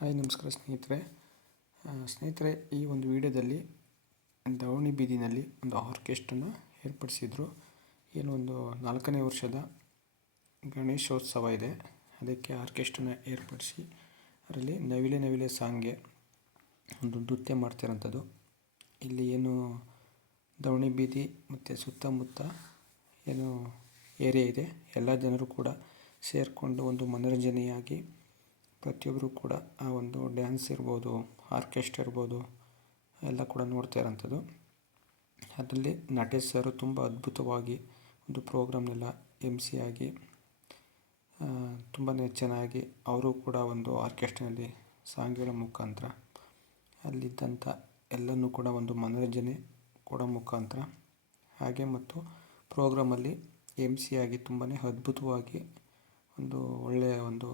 Hi ನಮಸ್ಕಾರ ಸ್ನೇಹಿತರೆ ಈ ಒಂದು ವಿಡಿಯೋದಲ್ಲಿ ಧವಣಿ ಬೀದಿನಲ್ಲಿ ಒಂದು ಆರ್ಕೆಸ್ಟ್ರನ್ನ ಏರ್ಪಡಿಸಿದ್ರು. ಏನು ಒಂದು 4ನೇ ವರ್ಷದ ಗಣೇಶೋತ್ಸವ ಇದೆ, ಅದಕ್ಕೆ ಆರ್ಕೆಸ್ಟ್ರನ್ನ ಏರ್ಪಡಿಸಿ ಅದರಲ್ಲಿ ನವಿಲೆ ನವಿಲೆ ಸಾಂಗ್ಗೆ ಒಂದು ನೃತ್ಯ ಮಾಡ್ತಿರೋಂಥದ್ದು. ಇಲ್ಲಿ ಏನು ಧವಣಿ ಬೀದಿ ಮತ್ತು ಸುತ್ತಮುತ್ತ ಏನು ಏರಿಯಾ ಇದೆ, ಎಲ್ಲ ಜನರು ಕೂಡ ಸೇರಿಕೊಂಡು ಒಂದು ಮನೋರಂಜನೆಯಾಗಿ ಪ್ರತಿಯೊಬ್ಬರು ಕೂಡ ಆ ಒಂದು ಡ್ಯಾನ್ಸ್ ಇರ್ಬೋದು, ಆರ್ಕೆಸ್ಟ್ರಾ ಇರ್ಬೋದು, ಎಲ್ಲ ಕೂಡ ನೋಡ್ತಾ ಇರೋಂಥದ್ದು. ಅದರಲ್ಲಿ ನಟೇಶ್ ಸರ್ ತುಂಬ ಅದ್ಭುತವಾಗಿ ಒಂದು ಪ್ರೋಗ್ರಾಮ್ನೆಲ್ಲ MC ಆಗಿ ತುಂಬಾ ಚೆನ್ನಾಗಿ ಅವರು ಕೂಡ ಒಂದು ಆರ್ಕೆಸ್ಟ್ರಾನಲ್ಲಿ ಸಾಂಗ್ಗಳ ಮುಖಾಂತರ ಅಲ್ಲಿದ್ದಂಥ ಎಲ್ಲನೂ ಕೂಡ ಒಂದು ಮನೋರಂಜನೆ ಕೊಡೋ ಮುಖಾಂತರ, ಹಾಗೆ ಮತ್ತು ಪ್ರೋಗ್ರಾಮಲ್ಲಿ MC ಆಗಿ ತುಂಬಾ ಅದ್ಭುತವಾಗಿ ಒಂದು ಒಳ್ಳೆಯ ಒಂದು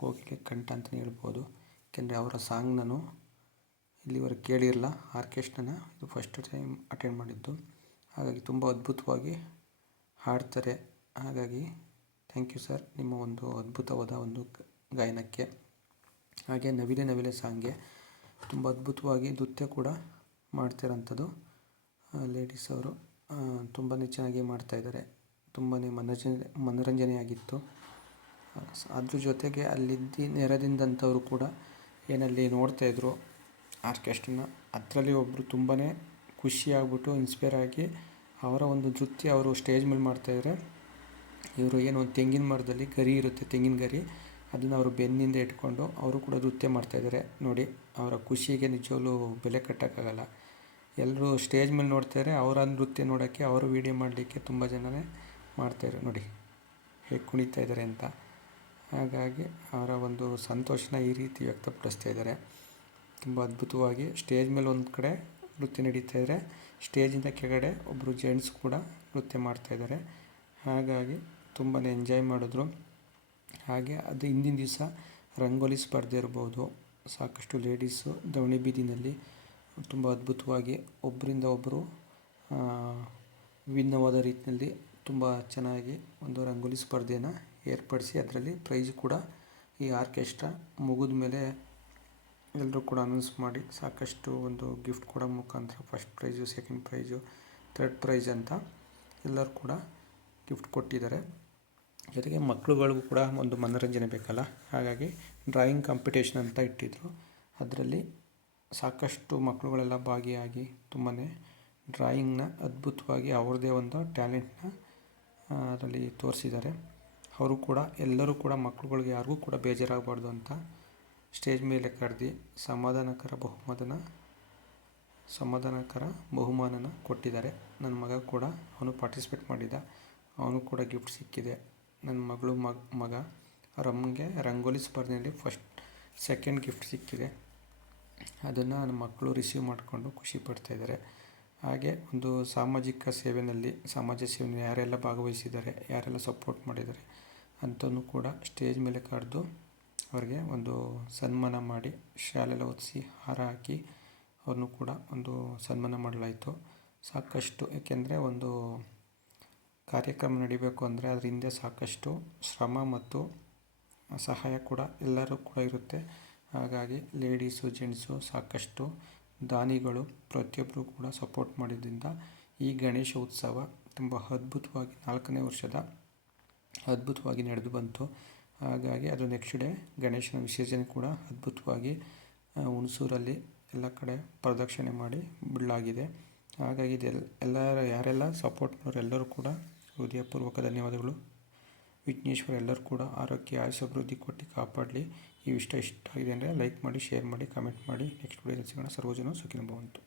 ಕೋಗಿಲೆ ಕಂಠ ಅಂತಲೇ ಹೇಳ್ಬೋದು. ಏಕೆಂದರೆ ಅವರ ಸಾಂಗ್ ನಾನು ಇಲ್ಲಿವರೆಗೆ ಕೇಳಿರಲಿಲ್ಲ, ಆರ್ಕೆಸ್ಟ್ರಾನ ಇದು ಫಸ್ಟ್ ಟೈಮ್ ಅಟೆಂಡ್ ಮಾಡಿದ್ದು. ಹಾಗಾಗಿ ತುಂಬ ಅದ್ಭುತವಾಗಿ ಹಾಡ್ತಾರೆ. ಹಾಗಾಗಿ ಥ್ಯಾಂಕ್ ಯು ಸರ್, ನಿಮ್ಮ ಒಂದು ಅದ್ಭುತವಾದ ಒಂದು ಗಾಯನಕ್ಕೆ. ಹಾಗೆ ನವಿಲೆ ನವಿಲೆ ಸಾಂಗ್ಗೆ ತುಂಬ ಅದ್ಭುತವಾಗಿ ನೃತ್ಯ ಕೂಡ ಮಾಡ್ತಿರೋಂಥದ್ದು ಲೇಡೀಸ್ ಅವರು ತುಂಬಾ ಚೆನ್ನಾಗಿ ಮಾಡ್ತಾಯಿದ್ದಾರೆ. ತುಂಬಾ ಮನೋರಂಜನೆಯಾಗಿತ್ತು. ಅದ್ರ ಜೊತೆಗೆ ನೆರೆದಿಂದಂಥವರು ಕೂಡ ಏನಲ್ಲಿ ನೋಡ್ತಾಯಿದ್ರು ಆರ್ಕೆಸ್ಟ್ರನ್ನ. ಅದರಲ್ಲಿ ಒಬ್ಬರು ತುಂಬಾ ಖುಷಿಯಾಗ್ಬಿಟ್ಟು ಇನ್ಸ್ಪೈರ್ ಆಗಿ ಅವರ ಒಂದು ನೃತ್ಯ ಅವರು ಸ್ಟೇಜ್ ಮೇಲೆ ಮಾಡ್ತಾಯಿದ್ರೆ, ಇವರು ಏನು ಒಂದು ತೆಂಗಿನ ಮರದಲ್ಲಿ ಗರಿ ಇರುತ್ತೆ, ತೆಂಗಿನ ಗರಿ, ಅದನ್ನು ಅವರು ಬೆನ್ನಿಂದ ಇಟ್ಕೊಂಡು ಅವರು ಕೂಡ ನೃತ್ಯ ಮಾಡ್ತಾಯಿದ್ದಾರೆ. ನೋಡಿ, ಅವರ ಖುಷಿಗೆ ನಿಜವಾಗ್ಲೂ ಬೆಲೆ ಕಟ್ಟೋಕ್ಕಾಗಲ್ಲ. ಎಲ್ಲರೂ ಸ್ಟೇಜ್ ಮೇಲೆ ನೋಡ್ತಾಯಿದ್ರೆ ಅವರ ನೃತ್ಯ ನೋಡೋಕ್ಕೆ, ಅವರು ವೀಡಿಯೋ ಮಾಡಲಿಕ್ಕೆ ತುಂಬ ಜನನೇ ಮಾಡ್ತಾಯಿದ್ರು. ನೋಡಿ ಹೇಗೆ ಕುಣಿತಾ ಇದ್ದಾರೆ ಅಂತ. ಹಾಗಾಗಿ ಅವರ ಒಂದು ಸಂತೋಷನ ಈ ರೀತಿ ವ್ಯಕ್ತಪಡಿಸ್ತಾ ಇದ್ದಾರೆ. ತುಂಬ ಅದ್ಭುತವಾಗಿ ಸ್ಟೇಜ್ ಮೇಲೆ ಒಂದು ಕಡೆ ನೃತ್ಯ ನಡೀತಾಯಿದ್ರೆ, ಸ್ಟೇಜಿಂದ ಕೆಳಗಡೆ ಒಬ್ಬರು ಜೆಂಟ್ಸ್ ಕೂಡ ನೃತ್ಯ ಮಾಡ್ತಾಯಿದ್ದಾರೆ. ಹಾಗಾಗಿ ತುಂಬಾ ಎಂಜಾಯ್ ಮಾಡಿದ್ರು. ಹಾಗೆ ಅದು ಹಿಂದಿನ ದಿವಸ ರಂಗೋಲಿ ಸ್ಪರ್ಧೆ ಇರ್ಬೋದು, ಸಾಕಷ್ಟು ಲೇಡೀಸು ಧವಣಿ ಬೀದಿನಲ್ಲಿ ತುಂಬ ಅದ್ಭುತವಾಗಿ ಒಬ್ಬರಿಂದ ಒಬ್ಬರು ವಿಭಿನ್ನವಾದ ರೀತಿಯಲ್ಲಿ ತುಂಬ ಚೆನ್ನಾಗಿ ಒಂದು ರಂಗೋಲಿ ಸ್ಪರ್ಧೆನ ಏರ್ಪಡಿಸಿ ಅದರಲ್ಲಿ ಪ್ರೈಜ್ ಕೂಡ ಈ ಆರ್ಕೆಸ್ಟ್ರಾ ಮುಗಿದ ಮೇಲೆ ಎಲ್ಲರೂ ಕೂಡ ಅನೌನ್ಸ್ ಮಾಡಿ ಸಾಕಷ್ಟು ಒಂದು ಗಿಫ್ಟ್ ಕೊಡೋ ಮುಖಾಂತರ first prize, second prize, third prize ಅಂತ ಎಲ್ಲರೂ ಕೂಡ ಗಿಫ್ಟ್ ಕೊಟ್ಟಿದ್ದಾರೆ. ಜೊತೆಗೆ ಮಕ್ಕಳುಗಳಿಗೂ ಕೂಡ ಒಂದು ಮನೋರಂಜನೆ ಬೇಕಲ್ಲ, ಹಾಗಾಗಿ ಡ್ರಾಯಿಂಗ್ ಕಾಂಪಿಟೇಷನ್ ಅಂತ ಇಟ್ಟಿದ್ದರು. ಅದರಲ್ಲಿ ಸಾಕಷ್ಟು ಮಕ್ಕಳುಗಳೆಲ್ಲ ಭಾಗಿಯಾಗಿ ತುಂಬಾ ಡ್ರಾಯಿಂಗ್ನ ಅದ್ಭುತವಾಗಿ ಅವ್ರದ್ದೇ ಒಂದು ಟ್ಯಾಲೆಂಟ್ನ ಅದರಲ್ಲಿ ತೋರಿಸಿದ್ದಾರೆ. ಅವರು ಕೂಡ ಎಲ್ಲರೂ ಕೂಡ ಮಕ್ಕಳುಗಳಿಗೆ ಯಾರಿಗೂ ಕೂಡ ಬೇಜಾರಾಗಬಾರ್ದು ಅಂತ ಸ್ಟೇಜ್ ಮೇಲೆ ಕರೆದು ಸಮಾಧಾನಕರ ಬಹುಮಾನನ ಕೊಟ್ಟಿದ್ದಾರೆ. ನನ್ನ ಮಗ ಕೂಡ ಅವನು ಪಾರ್ಟಿಸಿಪೇಟ್ ಮಾಡಿದ್ದ, ಅವನು ಕೂಡ ಗಿಫ್ಟ್ ಸಿಕ್ಕಿದೆ. ನನ್ನ ಮಗಳು ಮಗ ಅವರಮ್ಮಂಗೆ ರಂಗೋಲಿ ಸ್ಪರ್ಧೆಯಲ್ಲಿ ಸೆಕೆಂಡ್ ಗಿಫ್ಟ್ ಸಿಕ್ಕಿದೆ. ಅದನ್ನು ನನ್ನ ಮಕ್ಕಳು ರಿಸೀವ್ ಮಾಡಿಕೊಂಡು ಖುಷಿ ಪಡ್ತಾಯಿದ್ದಾರೆ. ಹಾಗೆ ಒಂದು ಸಾಮಾಜಿಕ ಸೇವೆಯಲ್ಲಿ ಯಾರೆಲ್ಲ ಭಾಗವಹಿಸಿದ್ದಾರೆ, ಯಾರೆಲ್ಲ ಸಪೋರ್ಟ್ ಮಾಡಿದ್ದಾರೆ ಅಂತಲೂ ಕೂಡ ಸ್ಟೇಜ್ ಮೇಲೆ ಕರೆದು ಅವ್ರಿಗೆ ಒಂದು ಸನ್ಮಾನ ಮಾಡಿ, ಶಾಲೆಲ್ಲ ಹೊದಿಸಿ ಹಾರ ಹಾಕಿ ಅವ್ರನ್ನೂ ಕೂಡ ಒಂದು ಸನ್ಮಾನ ಮಾಡಲಾಯಿತು. ಸಾಕಷ್ಟು, ಏಕೆಂದರೆ ಒಂದು ಕಾರ್ಯಕ್ರಮ ನಡಿಬೇಕು ಅಂದರೆ ಅದ್ರ ಹಿಂದೆ ಸಾಕಷ್ಟು ಶ್ರಮ ಮತ್ತು ಸಹಾಯ ಕೂಡ ಎಲ್ಲರೂ ಕೂಡ ಇರುತ್ತೆ. ಹಾಗಾಗಿ ಲೇಡೀಸು, ಜೆಂಟ್ಸು, ಸಾಕಷ್ಟು ದಾನಿಗಳು ಪ್ರತಿಯೊಬ್ಬರು ಕೂಡ ಸಪೋರ್ಟ್ ಮಾಡಿದ್ದರಿಂದ ಈ ಗಣೇಶ ಉತ್ಸವ ತುಂಬ ಅದ್ಭುತವಾಗಿ 4ನೇ ವರ್ಷದ ಅದ್ಭುತವಾಗಿ ನಡೆದು ಬಂತು. ಹಾಗಾಗಿ ಅದು ನೆಕ್ಸ್ಟ್ ಡೇ ಗಣೇಶನ ವಿಸರ್ಜನೆ ಕೂಡ ಅದ್ಭುತವಾಗಿ ಹುಣಸೂರಲ್ಲಿ ಎಲ್ಲ ಕಡೆ ಪ್ರದಕ್ಷಿಣೆ ಮಾಡಿ ಬಿಡಲಾಗಿದೆ. ಹಾಗಾಗಿ ಯಾರೆಲ್ಲ ಸಪೋರ್ಟ್ ಮಾಡೋರೆಲ್ಲರೂ ಕೂಡ ಹೃದಯಪೂರ್ವಕ ಧನ್ಯವಾದಗಳು. ವಿಘ್ನೇಶ್ವರ ಎಲ್ಲರೂ ಕೂಡ ಆರೋಗ್ಯ, ಆಯುಷ್ಯ, ಅಭಿವೃದ್ಧಿ ಕೊಟ್ಟು ಕಾಪಾಡಲಿ. ಈ ಇಷ್ಟ ಆಗಿದೆ ಅಂದರೆ ಲೈಕ್ ಮಾಡಿ, ಶೇರ್ ಮಾಡಿ, ಕಮೆಂಟ್ ಮಾಡಿ. ನೆಕ್ಸ್ಟ್ ವಿಡಿಯೋದಲ್ಲಿ ಸಿಗೋಣ. ಸರ್ವಜನ ಸುಖಿನೋ ಭವಂತು.